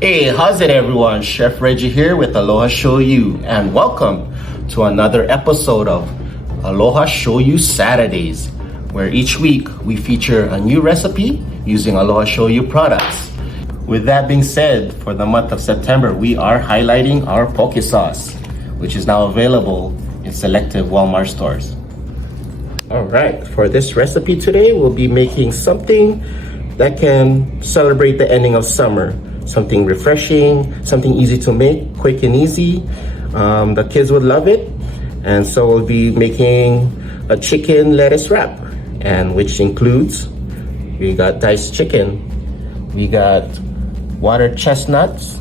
Hey, how's it everyone? Chef Reggie here with Aloha Shoyu, and welcome to another episode of Aloha Shoyu Saturdays, where each week we feature a new recipe using Aloha Shoyu products. With that being said, for the month of September, we are highlighting our poke sauce, which is now available in selective Walmart stores. All right, for this recipe today, we'll be making something that can celebrate the ending of summer. Something refreshing, something easy to make, quick and easy. The kids would love it. And so we'll be making a chicken lettuce wrap, and which includes, we got diced chicken, we got water chestnuts,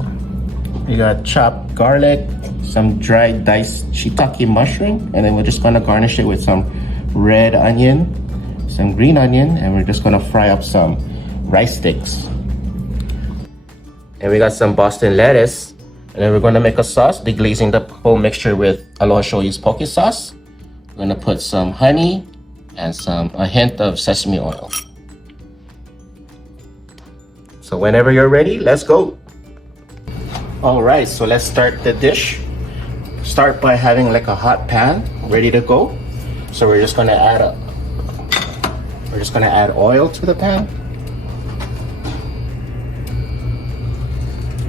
we got chopped garlic, some dried diced shiitake mushroom, and then we're just gonna garnish it with some red onion, some green onion, and we're just gonna fry up some rice sticks. And we got some Boston lettuce. And then we're gonna make a sauce, deglazing the whole mixture with Aloha Shoyu's poke sauce. We're gonna put some honey and a hint of sesame oil. So whenever you're ready, let's go. All right, so let's start the dish. Start by having like a hot pan ready to go. So we're just gonna add oil to the pan.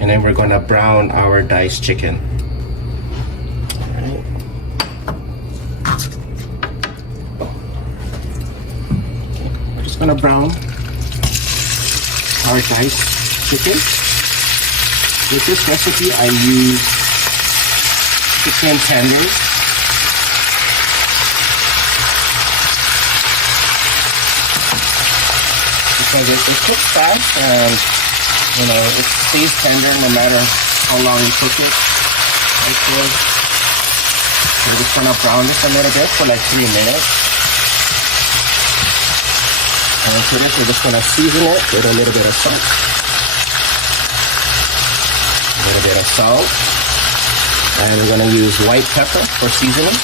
And then we're gonna brown our diced chicken. Alright. Okay. We're just gonna brown our diced chicken. With this recipe, I use chicken tenders. Because it cooks fast and it stays tender no matter how long you cook it. Like this. We're just gonna brown this a little bit for like 3 minutes. And after this, we're just gonna season it with a little bit of salt. A little bit of salt. And we're gonna use white pepper for seasoning.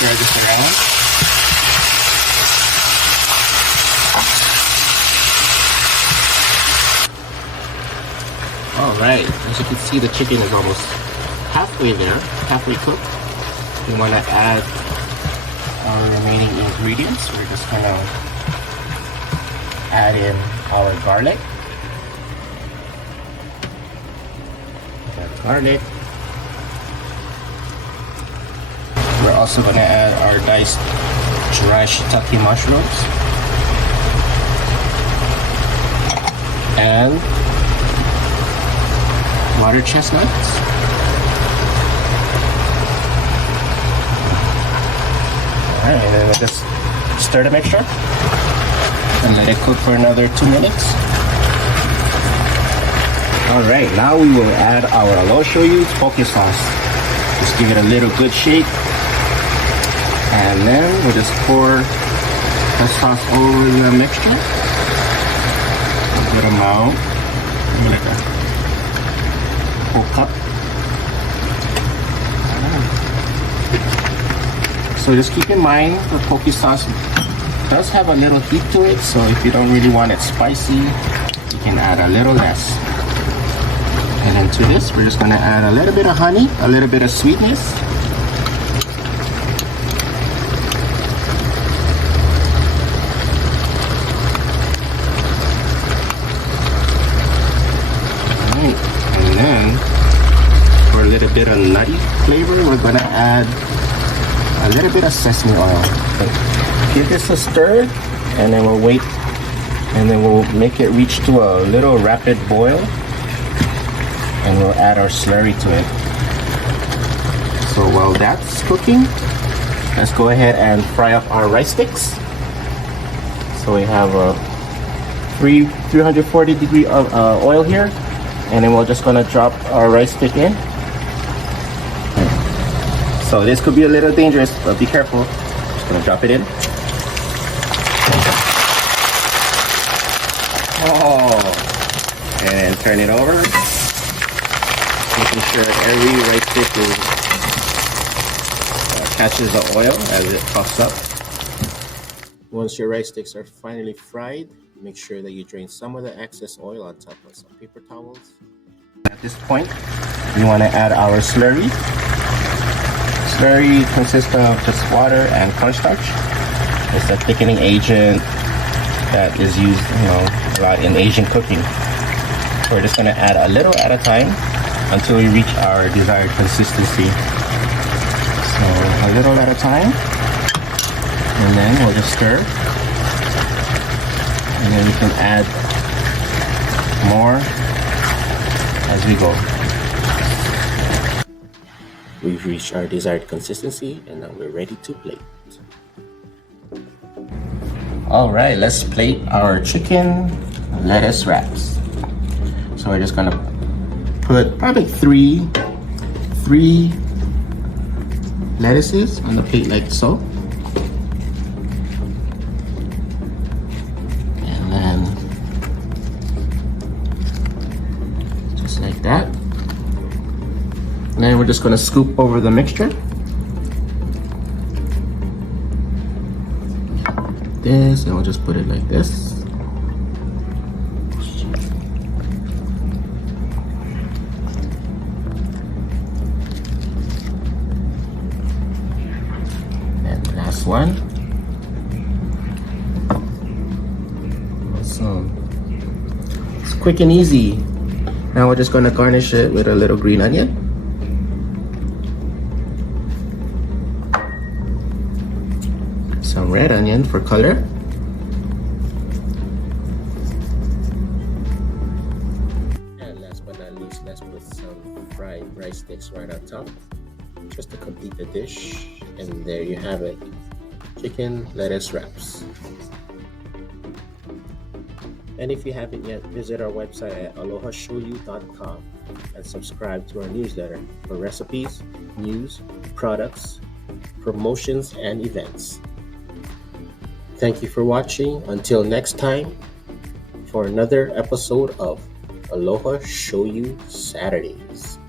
Stir this around. All right, as you can see, the chicken is almost halfway there, halfway cooked. We want to add our remaining ingredients. We're just gonna add in our garlic. Garlic. We're also going to add our diced dry shiitake mushrooms and water chestnuts. Alright, and then we'll just stir the mixture and let it cook for another 2 minutes. Alright, now we will add our Aloha Shoyu Poke Sauce. Just give it a little good shake. And then we'll just pour the sauce over the mixture. A good amount, like a whole cup. So just keep in mind the poke sauce does have a little heat to it, so if you don't really want it spicy, you can add a little less. And then to this, we're just gonna add a little bit of honey, a little bit of sweetness. For a little bit of nutty flavor, we're gonna add a little bit of sesame oil. Okay. Give this a stir, and then we'll wait, and then we'll make it reach to a little rapid boil, and we'll add our slurry to it. So while that's cooking, let's go ahead and fry up our rice sticks. So we have a 340 degree of oil here. And then we're just gonna drop our rice stick in. So this could be a little dangerous, but be careful. Just gonna drop it in. Oh, and turn it over. Making sure every rice stick is catches the oil as it puffs up. Once your rice sticks are finally fried, make sure that you drain some of the excess oil on top of some paper towels. At this point, we want to add our slurry. Slurry consists of just water and cornstarch. It's a thickening agent that is used, a lot in Asian cooking. So we're just going to add a little at a time until we reach our desired consistency. So a little at a time, and then we'll just stir, and then we can add more as we go. We've reached our desired consistency, and now we're ready to plate. All right, let's plate our chicken lettuce wraps. So we're just gonna put probably three lettuces on the plate like so. And then just like that. And then we're just gonna scoop over the mixture. This, and we'll just put it like this. And last one. Awesome. It's quick and easy. Now we're just gonna garnish it with a little green onion. Some red onion for color. And last but not least, let's put some fried rice sticks right on top, just to complete the dish. And there you have it, chicken lettuce wraps. And if you haven't yet, visit our website at alohashoyu.com and subscribe to our newsletter for recipes, news, products, promotions, and events. Thank you for watching. Until next time, for another episode of Aloha Shoyu Saturdays.